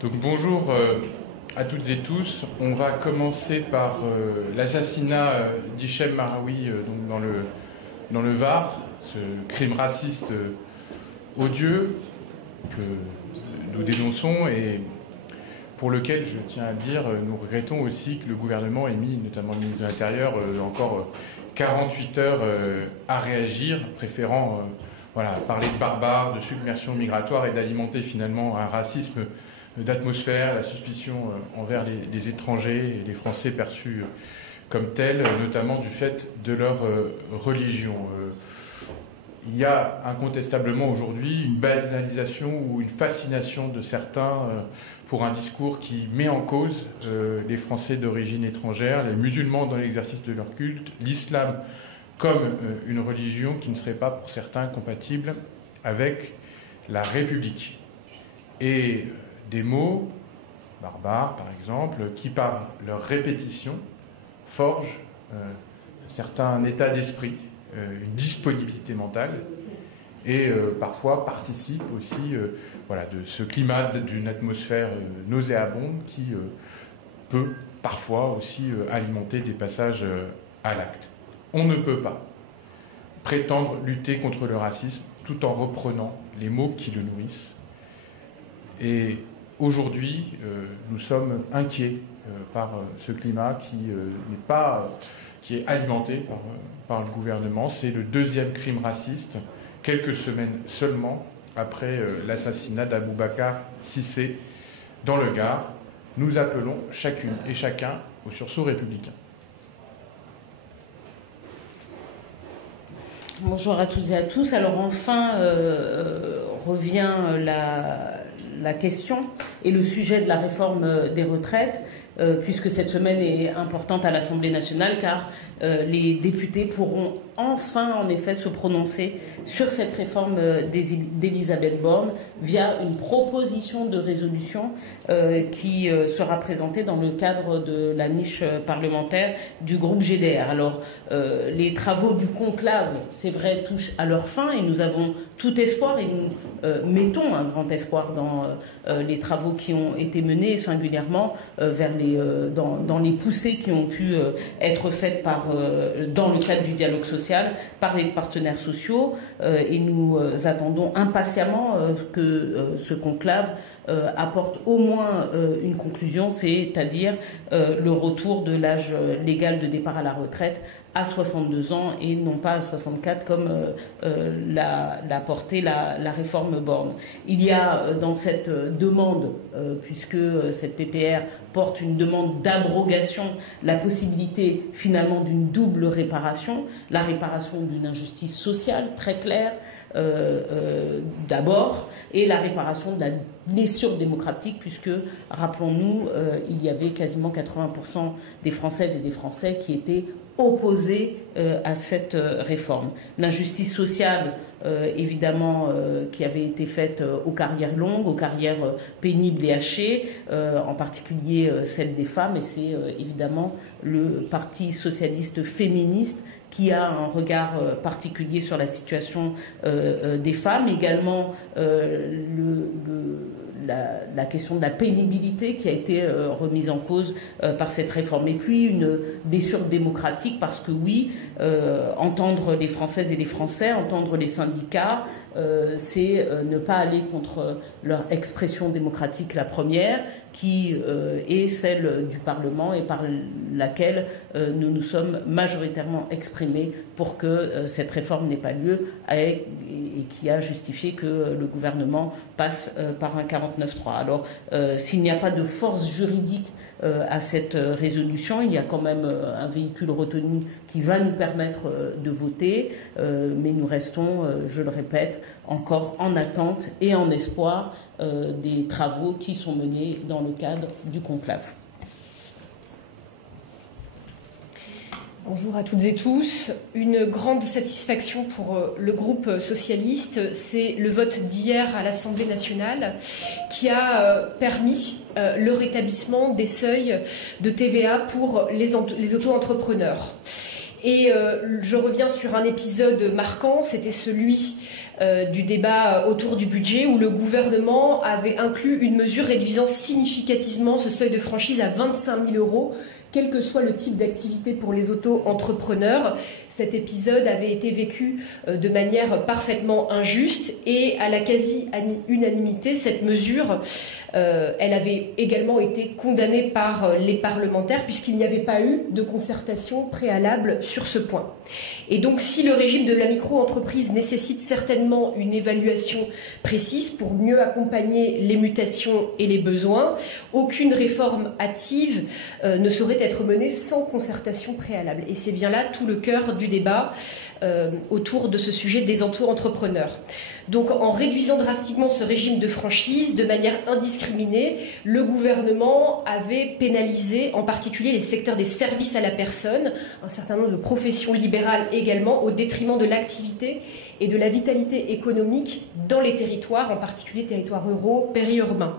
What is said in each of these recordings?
Donc bonjour à toutes et tous. On va commencer par l'assassinat d'Hichem Maaraoui dans le Var, ce crime raciste odieux que nous dénonçons et pour lequel, je tiens à le dire, nous regrettons aussi que le gouvernement ait mis, notamment le ministre de l'Intérieur, encore 48 heures à réagir, préférant parler de barbares, de submersion migratoire et d'alimenter finalement un racisme d'atmosphère, la suspicion envers les étrangers et les Français perçus comme tels, notamment du fait de leur religion. Il y a incontestablement aujourd'hui une banalisation ou une fascination de certains pour un discours qui met en cause les Français d'origine étrangère, les musulmans dans l'exercice de leur culte, l'islam comme une religion qui ne serait pas pour certains compatible avec la République. Et des mots, barbares par exemple, qui par leur répétition forgent un certain état d'esprit, une disponibilité mentale et parfois participent aussi de ce climat d'une atmosphère nauséabonde qui peut parfois aussi alimenter des passages à l'acte. On ne peut pas prétendre lutter contre le racisme tout en reprenant les mots qui le nourrissent. Et aujourd'hui, nous sommes inquiets par ce climat qui est alimenté par le gouvernement. C'est le deuxième crime raciste, quelques semaines seulement après l'assassinat d'Aboubacar Cissé dans le Gard. Nous appelons chacune et chacun au sursaut républicain. Bonjour à toutes et à tous. Alors enfin revient la question et le sujet de la réforme des retraites, puisque cette semaine est importante à l'Assemblée nationale, car les députés pourront enfin, en effet, se prononcer sur cette réforme d'Elisabeth Borne via une proposition de résolution qui sera présentée dans le cadre de la niche parlementaire du groupe GDR. Alors, les travaux du conclave, c'est vrai, touchent à leur fin et nous avons tout espoir et nous mettons un grand espoir dans les travaux qui ont été menés, singulièrement dans les poussées qui ont pu être faites dans le cadre du dialogue social par les partenaires sociaux et nous attendons impatiemment que ce conclave apporte au moins une conclusion, c'est-à-dire le retour de l'âge légal de départ à la retraite à 62 ans et non pas à 64 comme l'a porté la réforme Borne. Il y a dans cette demande, puisque cette PPR porte une demande d'abrogation, la possibilité finalement d'une double réparation, la réparation d'une injustice sociale très claire d'abord, et la réparation de la blessure démocratique, puisque, rappelons-nous, il y avait quasiment 80% des Françaises et des Français qui étaient opposés à cette réforme. L'injustice sociale, évidemment, qui avait été faite aux carrières longues, aux carrières pénibles et hachées, en particulier celle des femmes, et c'est évidemment le Parti socialiste féministe qui a un regard particulier sur la situation des femmes, également la question de la pénibilité qui a été remise en cause par cette réforme. Et puis une blessure démocratique, parce que oui, entendre les Françaises et les Français, entendre les syndicats, c'est ne pas aller contre leur expression démocratique, la première, qui est celle du Parlement et par laquelle nous nous sommes majoritairement exprimés pour que cette réforme n'ait pas lieu et qui a justifié que le gouvernement passe par un 49.3. Alors, s'il n'y a pas de force juridique à cette résolution, il y a quand même un véhicule retenu qui va nous permettre de voter, mais nous restons, je le répète, encore en attente et en espoir des travaux qui sont menés dans le cadre du conclave. Bonjour à toutes et tous. Une grande satisfaction pour le groupe socialiste, c'est le vote d'hier à l'Assemblée nationale qui a permis le rétablissement des seuils de TVA pour les auto-entrepreneurs. Et je reviens sur un épisode marquant, c'était celui du débat autour du budget où le gouvernement avait inclus une mesure réduisant significativement ce seuil de franchise à 25 000 €, quel que soit le type d'activité pour les auto-entrepreneurs. Cet épisode avait été vécu de manière parfaitement injuste et à la quasi-unanimité, cette mesure, elle avait également été condamnée par les parlementaires puisqu'il n'y avait pas eu de concertation préalable sur ce point. Et donc, si le régime de la micro-entreprise nécessite certainement une évaluation précise pour mieux accompagner les mutations et les besoins, aucune réforme hâtive ne saurait être menée sans concertation préalable. Et c'est bien là tout le cœur du débat autour de ce sujet des auto-entrepreneurs. Donc, en réduisant drastiquement ce régime de franchise de manière indiscriminée, le gouvernement avait pénalisé en particulier les secteurs des services à la personne, un certain nombre de professions libérales également, au détriment de l'activité et de la vitalité économique dans les territoires, en particulier territoires ruraux, périurbains.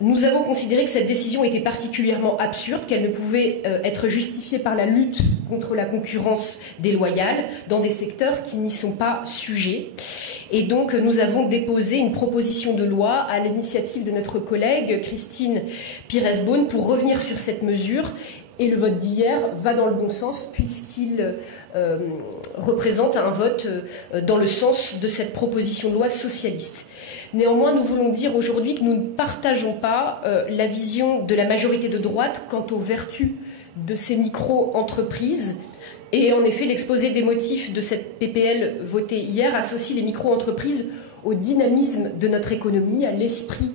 Nous avons considéré que cette décision était particulièrement absurde, qu'elle ne pouvait être justifiée par la lutte contre la concurrence déloyale dans des secteurs qui n'y sont pas sujets. Et donc, nous avons déposé une proposition de loi à l'initiative de notre collègue Christine Pires-Beaune pour revenir sur cette mesure. Et le vote d'hier va dans le bon sens puisqu'il représente un vote dans le sens de cette proposition de loi socialiste. Néanmoins, nous voulons dire aujourd'hui que nous ne partageons pas la vision de la majorité de droite quant aux vertus de ces micro-entreprises. Et en effet, l'exposé des motifs de cette PPL votée hier associe les micro-entreprises au dynamisme de notre économie, à l'esprit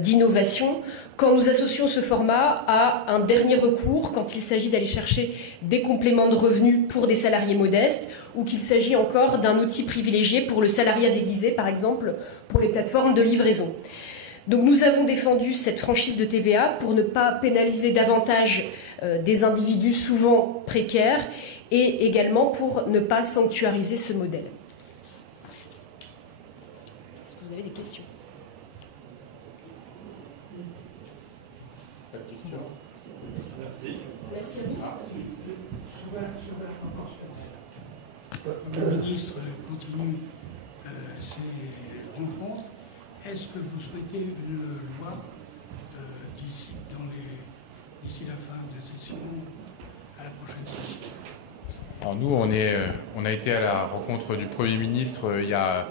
d'innovation, quand nous associons ce format à un dernier recours, quand il s'agit d'aller chercher des compléments de revenus pour des salariés modestes, ou qu'il s'agit encore d'un outil privilégié pour le salariat déguisé, par exemple, pour les plateformes de livraison. Donc nous avons défendu cette franchise de TVA pour ne pas pénaliser davantage des individus souvent précaires et également pour ne pas sanctuariser ce modèle. Est-ce que vous avez des questions ? Merci à vous. Le ministre continue ses rencontres. Est-ce que vous souhaitez une loi d'ici la fin de la session, à la prochaine session? Alors nous, on a été à la rencontre du Premier ministre il y a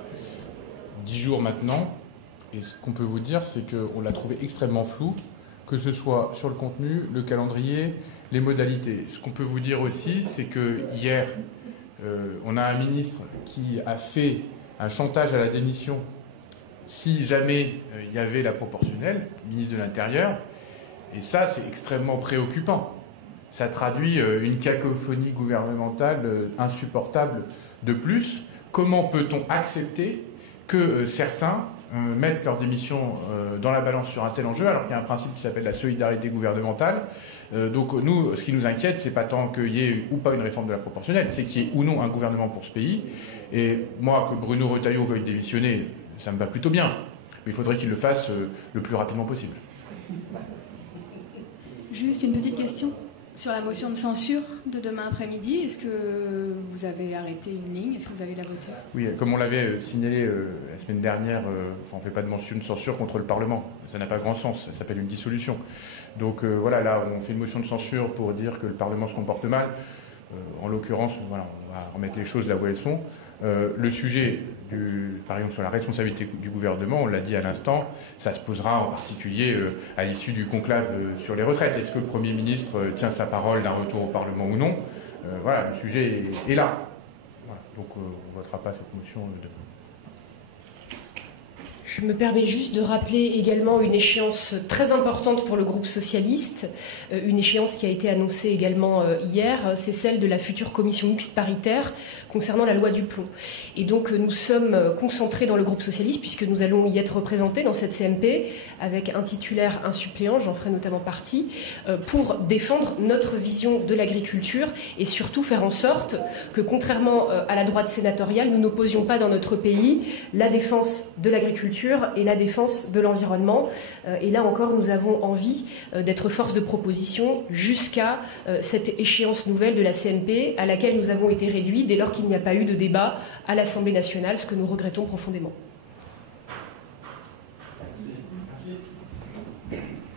10 jours maintenant. Et ce qu'on peut vous dire, c'est qu'on l'a trouvé extrêmement flou, que ce soit sur le contenu, le calendrier, les modalités. Ce qu'on peut vous dire aussi, c'est que hier, on a un ministre qui a fait un chantage à la démission si jamais il y avait la proportionnelle, ministre de l'Intérieur. Et ça, c'est extrêmement préoccupant. Ça traduit une cacophonie gouvernementale insupportable de plus. Comment peut-on accepter que certains mettent leur démission dans la balance sur un tel enjeu, alors qu'il y a un principe qui s'appelle la solidarité gouvernementale. Donc nous, ce qui nous inquiète, c'est pas tant qu'il y ait ou pas une réforme de la proportionnelle, c'est qu'il y ait ou non un gouvernement pour ce pays. Et moi, que Bruno Retailleau veuille démissionner, ça me va plutôt bien. Mais il faudrait qu'il le fasse le plus rapidement possible. Juste une petite question sur la motion de censure de demain après-midi. Est-ce que vous avez arrêté une ligne? Est-ce que vous allez la voter? Oui, comme on l'avait signalé la semaine dernière, on ne fait pas de motion de censure contre le Parlement. Ça n'a pas grand sens, ça s'appelle une dissolution. Donc voilà, là, on fait une motion de censure pour dire que le Parlement se comporte mal. En l'occurrence, voilà, on va remettre les choses là où elles sont. Le sujet, par exemple, sur la responsabilité du gouvernement, on l'a dit à l'instant, ça se posera en particulier à l'issue du conclave sur les retraites. Est-ce que le Premier ministre tient sa parole d'un retour au Parlement ou non? Voilà, le sujet est là. Voilà, donc on ne votera pas cette motion demain. Je me permets juste de rappeler également une échéance très importante pour le groupe socialiste, une échéance qui a été annoncée également hier, c'est celle de la future commission mixte paritaire concernant la loi du plomb. Et donc nous sommes concentrés dans le groupe socialiste, puisque nous allons y être représentés dans cette CMP, avec un titulaire, un suppléant, j'en ferai notamment partie, pour défendre notre vision de l'agriculture et surtout faire en sorte que, contrairement à la droite sénatoriale, nous n'opposions pas dans notre pays la défense de l'agriculture l'agriculture et la défense de l'environnement. Et là encore, nous avons envie d'être force de proposition jusqu'à cette échéance nouvelle de la CMP à laquelle nous avons été réduits dès lors qu'il n'y a pas eu de débat à l'Assemblée nationale, ce que nous regrettons profondément.